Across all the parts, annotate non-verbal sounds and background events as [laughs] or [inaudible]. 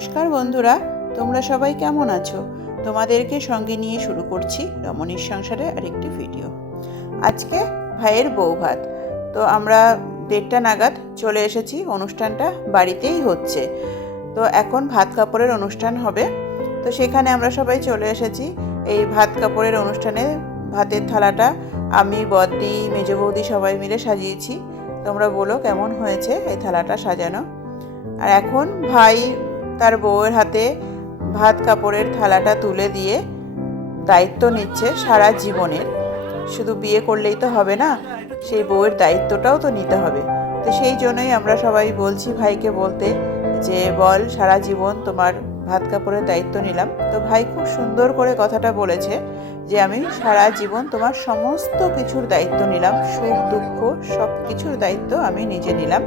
নমস্কার বন্ধুরা, তোমরা সবাই কেমন আছো? তোমাদেরকে সঙ্গে নিয়ে শুরু করছি রমণীর সংসারে আরেকটি ভিডিও আজকে ভাইয়ের বউ ভাত। তো আমরা দেড়টা নাগাদ চলে এসেছি, অনুষ্ঠানটা বাড়িতেই হচ্ছে। তো এখন ভাত কাপড়ের অনুষ্ঠান হবে। তো সেখানে আমরা সবাই চলে এসেছি। এই ভাত কাপড়ের অনুষ্ঠানে ভাতের থালাটা আমি, বদ্দি, মেজ বৌদি সবাই মিলে সাজিয়েছি। তোমরা বলো কেমন হয়েছে এই থালাটা সাজানো। আর এখন ভাই তার বউয়ের হাতে ভাত কাপড়ের থালাটা তুলে দিয়ে দায়িত্ব নিচ্ছে সারা জীবনের। শুধু বিয়ে করলেই তো হবে না, সেই বউয়ের দায়িত্বটাও তো নিতে হবে। তো সেই জন্যই আমরা সবাই বলছি ভাইকে বলতে যে, বল, সারা জীবন তোমার ভাত কাপড়ের দায়িত্ব নিলাম। তো ভাই খুব সুন্দর করে কথাটা বলেছে যে, আমি সারা জীবন তোমার সমস্ত কিছুর দায়িত্ব নিলাম। সুখ, দুঃখ সব কিছুর দায়িত্ব আমি নিজে নিলাম।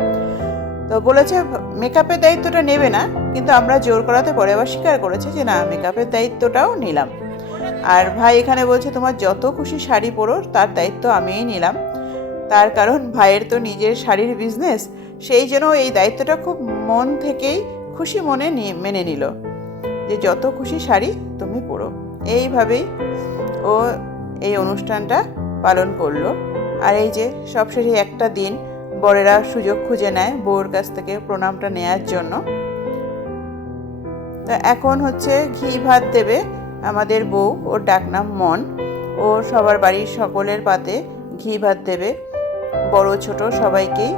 তো বলেছে মেকআপের দায়িত্বটা নেবে না, কিন্তু আমরা জোর করাতে পরে আবার স্বীকার করেছে যে, না মেকআপের দায়িত্বটাও নিলাম। আর ভাই এখানে বলছে, তোমার যত খুশি শাড়ি পরো, তার দায়িত্ব আমিই নিলাম। তার কারণ ভাইয়ের তো নিজের শাড়ির বিজনেস সেই জন্য এই দায়িত্বটা খুব মন থেকেই খুশি মনে মেনে নিল। যে, যত খুশি শাড়ি তুমি পরো। এইভাবেই ও এই অনুষ্ঠানটা পালন করল। আর এই যে, সবশেষে একটা দিন বরেরা সুযোগ খুঁজে নেয় বউর কাছ থেকে প্রণামটা নেয়ার জন্য। তা এখন হচ্ছে ঘি ভাত দেবে আমাদের বউ, ওর ডাকনাম মন। ও সবার বাড়ির সকলের পাতে ঘি ভাত দেবে। বড় ছোট সবাইকেই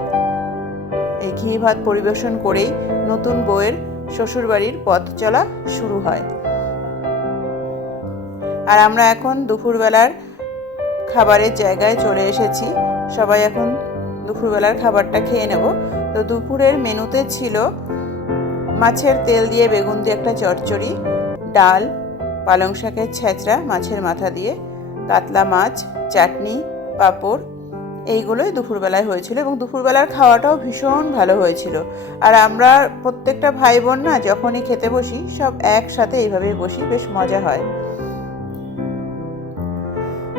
এই ঘি ভাত পরিবেশন করেই নতুন বউয়ের শ্বশুরবাড়ির পথ চলা শুরু হয়। আর আমরা এখন দুপুরবেলার খাবারের জায়গায় চলে এসেছি। সবাই এখন দুপুরবেলার খাবারটা খেয়ে নেব। তো দুপুরের মেনুতে ছিল মাছের তেল দিয়ে বেগুন দিয়ে একটা চচ্চড়ি, ডাল, পালং শাকের ছেঁচড়া, মাছের মাথা দিয়ে, কাতলা মাছ, চাটনি, পাঁপড়, এইগুলোই দুপুরবেলায় হয়েছিল এবং দুপুরবেলার খাওয়াটাও ভীষণ ভালো হয়েছিল। আর আমরা প্রত্যেকটা ভাই বোন না যখনই খেতে বসি, সব একসাথে এইভাবেই বসি, বেশ মজা হয়।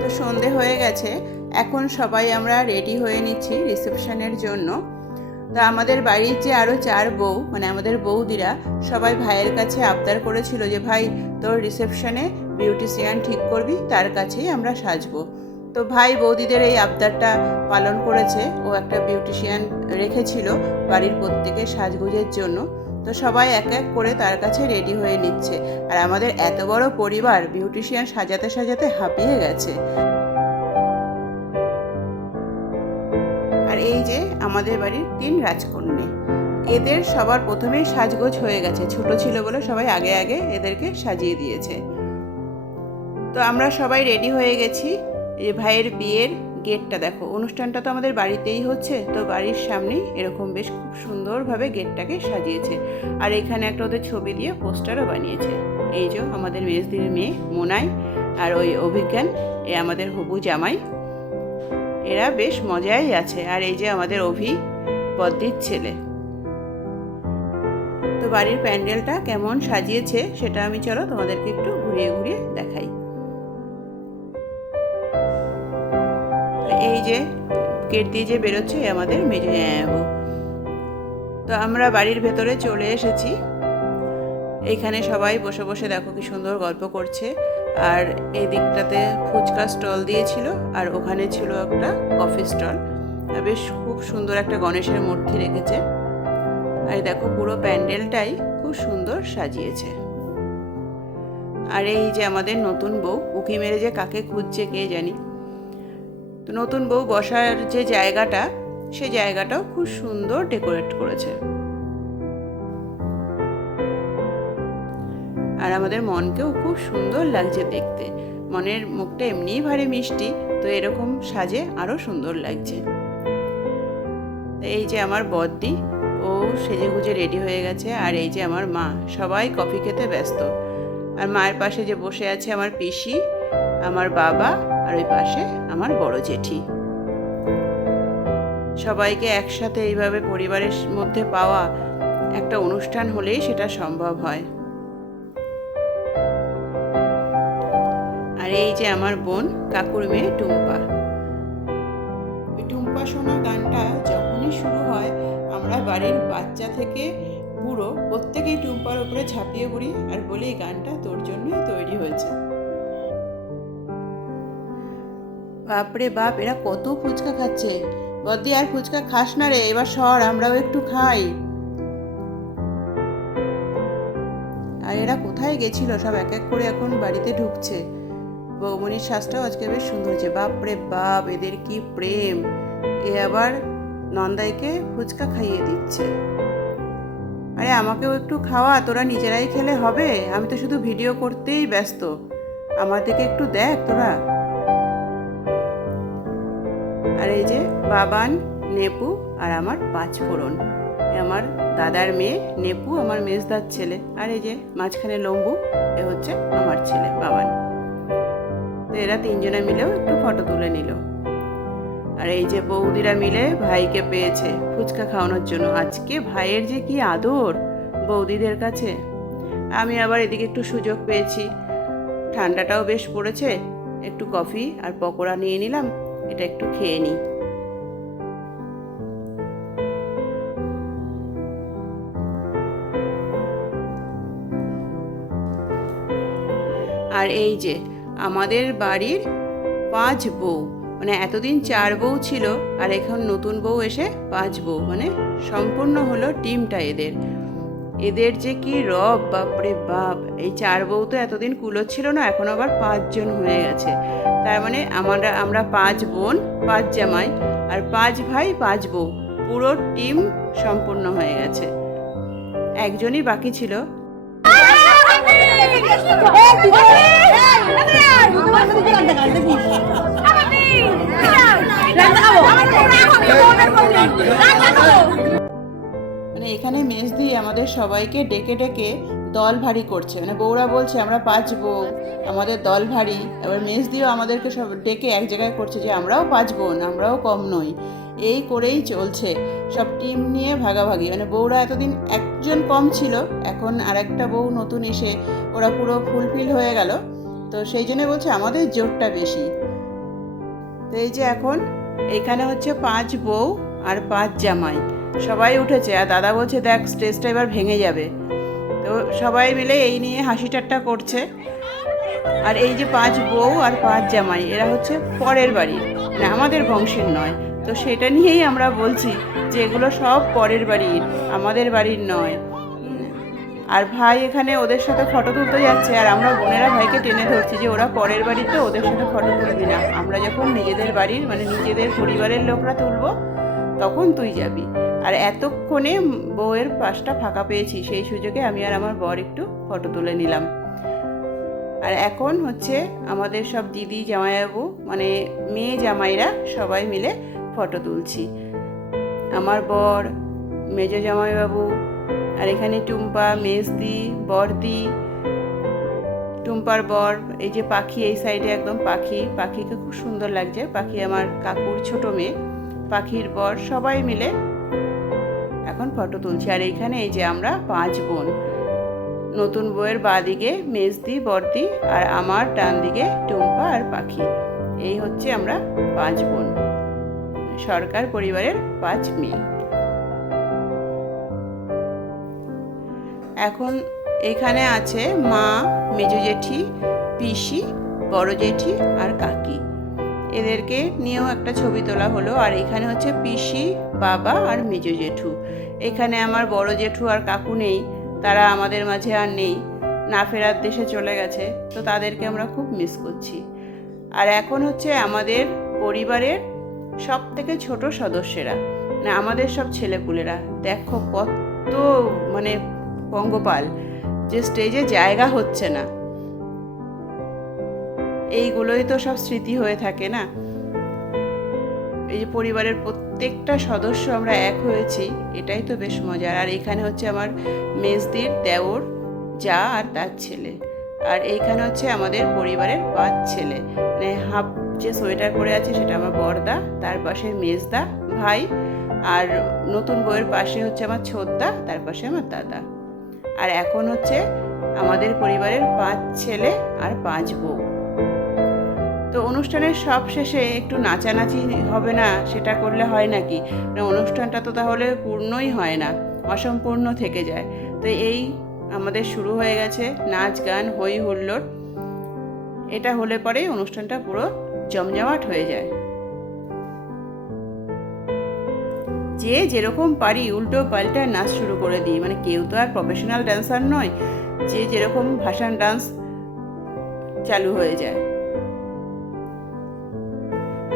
তো সন্ধে হয়ে গেছে এখন সবাই আমরা রেডি হয়ে নিচ্ছি রিসেপশনের জন্য। তা আমাদের বাড়ির যে আরও চার বউ মানে আমাদের বৌদিরা, সবাই ভাইয়ের কাছে আবদার করেছিল যে, ভাই, তোর রিসেপশনে বিউটিশিয়ান ঠিক করবি, তার কাছেই আমরা সাজবো। তো ভাই বৌদিদের এই আবদারটা পালন করেছে। ও একটা বিউটিশিয়ান রেখেছিল বাড়ির প্রত্যেকে সাজগুজের জন্য। তো সবাই এক এক করে তার কাছে রেডি হয়ে নিচ্ছে। আর আমাদের এত বড় পরিবার বিউটিশিয়ান সাজাতে সাজাতে হাঁপিয়ে গেছে। আর এই যে আমাদের বাড়ির তিন রাজকন্যে। এদের সবার প্রথমেই সাজগোজ হয়ে গেছে। ছোট ছিল বলে সবাই আগে আগে এদেরকে সাজিয়ে দিয়েছে। তো আমরা সবাই রেডি হয়ে গেছি। এই ভাইয়ের বিয়ের গেটটা দেখো। অনুষ্ঠানটা তো আমাদের বাড়িতেই হচ্ছে। তো বাড়ির সামনেই এরকম বেশ খুব সুন্দরভাবে গেটটাকে সাজিয়েছে। আর এখানে একটা ওদের ছবি দিয়ে পোস্টারও বানিয়েছে। এই যে আমাদের মেজদির মেয়ে মোনাই আর ওই অভিজ্ঞান, এ আমাদের হবু জামাই। এরা বেশ মজাই আছে, আর এই যে আমাদের অভি বদ্দির ছেলে। তো বাড়ির প্যান্ডেলটা কেমন সাজিয়েছে সেটা আমি চলো তোমাদেরকে একটু ঘুরিয়ে ঘুরিয়ে দেখাই। এই যে গেট দিয়ে যে বেরোচ্ছে আমাদের মেজো জামাইবাবু তো আমরা বাড়ির ভেতরে চলে এসেছি। এইখানে সবাই বসে বসে দেখো কি সুন্দর গল্প করছে। আর এই দিকটাতে ফুচকা স্টল দিয়েছিল, আর ওখানে ছিল একটা কফি স্টল বেশ খুব সুন্দর একটা গণেশের মূর্তি রেখেছে। আর দেখো, পুরো প্যান্ডেলটাই খুব সুন্দর সাজিয়েছে। আর এই যে আমাদের নতুন বউ, উকি মেরে যে কাকে খুঁজছে কে জানি। তো নতুন বউ বসার যে জায়গাটা, সে জায়গাটাও খুব সুন্দর ডেকোরেট করেছে। আর আমাদের মনকেও খুব সুন্দর লাগছে দেখতে। মনের মুখটা এমনিই ভারী মিষ্টি, তো এরকম সাজে আরও সুন্দর লাগছে। এই যে আমার বদ্দি, ও সেজে গুজে রেডি হয়ে গেছে, আর এই যে আমার মা, সবাই কফি খেতে ব্যস্ত। আর মায়ের পাশে যে বসে আছে আমার পিসি, আমার বাবা, আর ওই পাশে আমার বড় জেঠি। সবাইকে একসাথে এইভাবে পরিবারের মধ্যে পাওয়া একটা অনুষ্ঠান হলেই সেটা সম্ভব হয়। এই যে আমার বোন কাকুর মেয়ে টুম্পা। টুম্পা শোনা গানটা যখনই শুরু হয় আমরা বাড়ির বাচ্চা থেকে বুড়ো প্রত্যেকেই টুম্পার ওপরে ঝাঁপিয়ে পড়ি আর বলি এই গানটা তোর জন্যই তৈরি হয়েছে। বাপরে বাপ এরা কত ফুচকা খাচ্ছে। বদ্দি আর ফুচকা খাস না রে এবার সর আমরাও একটু খাই। আর এরা কোথায় গেছিল? সব এক এক করে এখন বাড়িতে ঢুকছে। বৌমনির শ্বাসটাও আজকে বেশ সুন্দর হচ্ছে। বাপরে বাপ, এদের কি প্রেম। এ আবার নন্দাইকে ফুচকা খাইয়ে দিচ্ছে। আরে আমাকেও একটু খাওয়া, তোরা নিজেরাই খেলে হবে। আমি তো শুধু ভিডিও করতেই ব্যস্ত। আমার দিকে একটু দেখ তোরা। আর এই যে বাবান, নেপু আর আমার পাঁচ ফোড়ন। আমার দাদার মেয়ে, নেপু আমার মেজদার ছেলে। আর এই যে মাঝখানে লম্বু, এ হচ্ছে আমার ছেলে, বাবান। তো এরা তিনজনে মিলেও একটু ফটো তুলে নিল। আর এই যে বৌদিরা মিলে ভাইকে পেয়েছে ফুচকা খাওয়ানোর জন্য। আজকে ভাইয়ের যে কি আদর বৌদিদের কাছে। আমি আবার এদিকে একটু সুযোগ পেয়েছি। ঠান্ডাটাও বেশ পড়েছে। একটু কফি আর পকোড়া নিয়ে নিলাম। এটা একটু খেয়ে নিই। আর এই যে আমাদের বাড়ির পাঁচ বউ। মানে এতদিন চার বউ ছিল, আর এখন নতুন বউ এসে পাঁচ বউ। মানে সম্পূর্ণ হলো টিমটা এদের। এদের যে কি রব, বাপরে বাপ! এই চার বউ তো এতদিন কুলো ছিল না, এখন আবার পাঁচজন হয়ে গেছে। তার মানে আমরা আমরা পাঁচ বোন, পাঁচ জামাই, আর পাঁচ ভাই, পাঁচ বউ। পুরো টিম সম্পূর্ণ হয়ে গেছে। একজনই বাকি ছিল। মানে এখানে মেজ দিয়ে আমাদের সবাইকে ডেকে ডেকে দল ভারী করছে। মানে বউরা বলছে, আমরা পাঁচ বউ, আমাদের দল ভারী। এবার মেজ দিয়েও আমাদেরকে সব ডেকে এক জায়গায় করছে যে, আমরাও পাঁচ বোন আমরাও কম নই। এই করেই চলছে। সব টিম নিয়ে ভাগাভাগি। মানে বউরা এতদিন একজন কম ছিল, এখন আর একটা বউ নতুন এসে ওরা পুরো ফুলফিল হয়ে গেল। তো সেই জন্য বলছে আমাদের জোরটা বেশি। তো এই যে এখন, এখানে হচ্ছে পাঁচ বউ আর পাঁচ জামাই। সবাই উঠেছে আর দাদা বলছে, দেখ, স্টেজটা এবার ভেঙে যাবে। তো সবাই মিলে এই নিয়ে হাসি ঠাট্টা করছে। আর এই যে পাঁচ বউ আর পাঁচ জামাই, এরা হচ্ছে পরের বাড়ির মানে আমাদের বংশের নয়। তো সেটা নিয়েই আমরা বলছি যে এগুলো সব পরের বাড়ির আমাদের বাড়ির নয়। আর ভাই এখানে ওদের সাথে ফটো তুলতে যাচ্ছে, আর আমরা বোনেরা ভাইকে টেনে ধরছি যে ওরা পরের বাড়িতে ওদের সাথে ফটো তুলবি না। আমরা যখন নিজেদের বাড়ির মানে নিজেদের পরিবারের লোকরা তুলবো, তখন তুই যাবি। আর এতক্ষণে বউয়ের পাশটা ফাঁকা পেয়েছি, সেই সুযোগে আমি আর আমার বর একটু ফটো তুলে নিলাম। আর এখন হচ্ছে আমাদের সব দিদি, জামাইবাবু মানে মেয়ে, জামাইরা সবাই মিলে ফটো তুলছি। আমার বর, মেজ জামাইবাবু, আর এখানে টুম্পা, মেজদি, বরদি, টুম্পার বর, এই যে পাখি, এই সাইডে একদম পাখি। পাখিকে খুব সুন্দর লাগছে। পাখি আমার কাকুর ছোট মেয়ে। পাখির বর, সবাই মিলে এখন ফটো তুলছি। আর এইখানে এই যে আমরা পাঁচ বোন। নতুন বউয়ের বাঁ দিকে মেজদি, বর্দি, আর আমার ডান দিকে টুম্পা আর পাখি। এই হচ্ছে আমরা পাঁচ বোন। সরকার পরিবারের পাঁচ মেয়ে। এখন এখানে আছে মা, মেজো জেঠি, পিসি, বড় জেঠি আর কাকি। এদেরকে নিয়েও একটা ছবি তোলা হলো আর এখানে হচ্ছে পিসি, বাবা আর মেজো জেঠু। এখানে আমার বড় জেঠু আর কাকু নেই, তারা আমাদের মাঝে আর নেই, না ফেরার দেশে চলে গেছে, তো তাদেরকে আমরা খুব মিস করছি। আর এখন হচ্ছে আমাদের পরিবারের সব থেকে ছোট সদস্যেরা। মানে আমাদের সব ছেলেপুলেরা। দেখো কত মানে পঙ্গপাল, যে স্টেজে জায়গা হচ্ছে না। এইগুলোই তো সব স্মৃতি হয়ে থাকে না? এই যে পরিবারের প্রত্যেকটা সদস্য আমরা এক হয়েছি, এটাই তো বেশ মজার। আর এখানে হচ্ছে আমার মেজদির, দেওর, যা আর তার ছেলে। আর এইখানে হচ্ছে আমাদের পরিবারের পাঁচ ছেলে। মানে হাফ যে সোয়েটার পরে আছে সেটা আমার বড়দা তার পাশে মেজদা ভাই, আর নতুন বউয়ের পাশে হচ্ছে আমার ছোদ্দা, তার পাশে আমার দাদা। আর এখন হচ্ছে আমাদের পরিবারের পাঁচ ছেলে আর পাঁচ বউ। তো অনুষ্ঠানের সব শেষে একটু নাচানাচি হবে না, সেটা করলে হয় নাকি অনুষ্ঠানটা তো তাহলে পূর্ণই হয় না, অসম্পূর্ণ থেকে যায়। তো এই আমাদের শুরু হয়ে গেছে নাচ, গান হই হুল্লোড়। এটা হলে পরেই অনুষ্ঠানটা পুরো জমজমাট হয়ে যায়। যে যেরকম পারি উল্টো পাল্টা নাচ শুরু করে দিই। মানে কেউ তো আর প্রফেশনাল ডান্সার নয়, যে যেরকম ভাসান ডান্স চালু হয়ে যায়।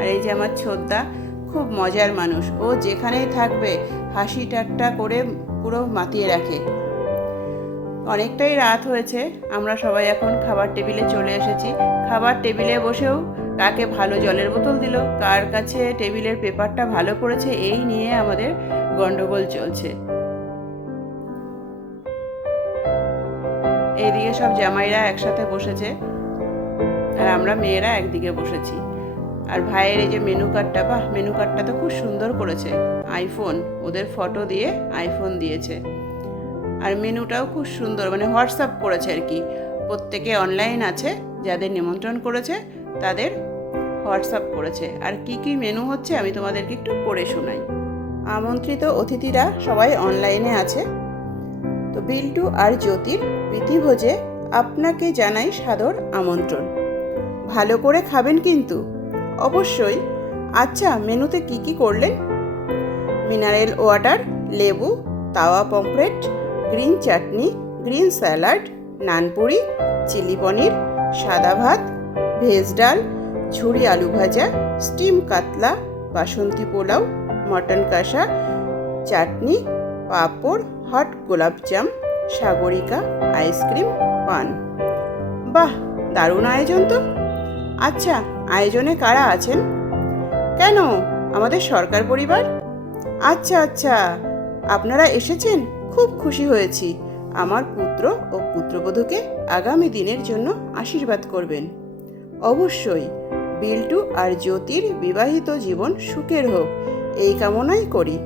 আর এই যে আমার ছোদ্দা, খুব মজার মানুষ। ও যেখানেই থাকবে, হাসি ঠাট্টা করে পুরো মাতিয়ে রাখে। অনেকটাই রাত হয়েছে, আমরা সবাই এখন খাবার টেবিলে চলে এসেছি। খাবার টেবিলে বসেও কাকে ভালো জলের বোতল দিল, কার কাছে টেবিলের পেপারটা ভালো করেছে এই নিয়ে আমাদের গন্ডগোল চলছে। এইদিকে সব জামাইরা একসাথে বসেছে, আর আমরা মেয়েরা একদিকে বসেছি। আর ভাইয়ের এই যে মেনু কার্ডটা বাহ মেনু কার্ডটা তো খুব সুন্দর করেছে। আইফোন ওদের ফটো দিয়ে আইফোন দিয়েছে। আর মেনুটাও খুব সুন্দর মানে হোয়াটসঅ্যাপ করেছে আর কি। প্রত্যেকে অনলাইন আছে, যাদের নিমন্ত্রণ করেছে, তাদের হোয়াটসঅ্যাপ করেছে। আর কি কি মেনু হচ্ছে আমি তোমাদেরকে একটু পড়ে শোনাই। আমন্ত্রিত অতিথিরা সবাই অনলাইনে আছে। তো বিল্টু আর জ্যোতির প্রীতিভোজে আপনাকে জানাই সাদর আমন্ত্রণ। ভালো করে খাবেন কিন্তু? অবশ্যই। আচ্ছা মেনুতে কি কি করলেন? মিনারেল ওয়াটার, লেবু, tawa pomfret, green chutney, green salad, নানপুরি, চিলি পনির, সাদা ভাত, ভেজ ডাল ঝুড়ি আলু ভাজা স্টিম কাতলা, বাসন্তী পোলাও মটন কষা, চাটনি, পাঁপড় হট গোলাপজাম সাগরিকা আইসক্রিম পান। বাহ, দারুণ আয়োজন তো। আচ্ছা আয়োজনে কারা আছেন? কেন? আমাদের সরকার পরিবার? আচ্ছা আচ্ছা আপনারা এসেছেন? খুব খুশি হয়েছি। আমার পুত্র ও পুত্রবধূকে আগামী দিনের জন্য আশীর্বাদ করবেন। অবশ্যই। বিল্টু আর জ্যোতির বিবাহিত জীবন সুখের হোক, এই কামনাই করি।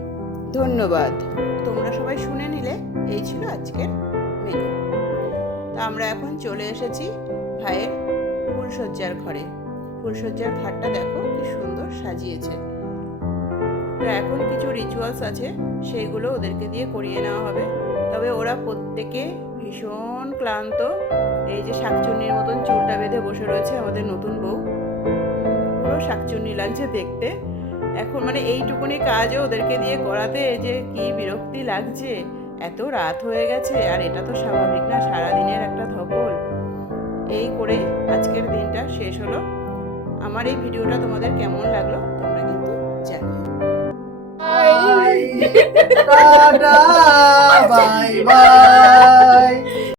ধন্যবাদ। তোমরা সবাই শুনে নিলে, এই ছিল আজকের মেনু তা আমরা এখন চলে এসেছি ভাইয়ের ফুলসজ্জার ঘরে। ফুলসজ্জার ঘাটটা দেখো কি সুন্দর সাজিয়েছে। এখন কিছু রিচুয়ালস আছে, সেইগুলো ওদেরকে দিয়ে করিয়ে নেওয়া হবে। তবে ওরা প্রত্যেকে ভীষণ ক্লান্ত। এই যে শাকচুন্নির মতন চুলটা বেঁধে বসে রয়েছে আমাদের নতুন বউ। পুরো শাকচুন্নি লাগছে দেখতে। এখন মানে এইটুকুনি কাজও ওদেরকে দিয়ে করাতে যে কি বিরক্তি লাগছে এত রাত হয়ে গেছে আর এটা তো স্বাভাবিক না সারাদিনের একটা ধকল। এই করে আজকের দিনটা শেষ হলো। আমার এই ভিডিওটা তোমাদের কেমন লাগল তোমরা কিন্তু জানিও। Bye bye [laughs]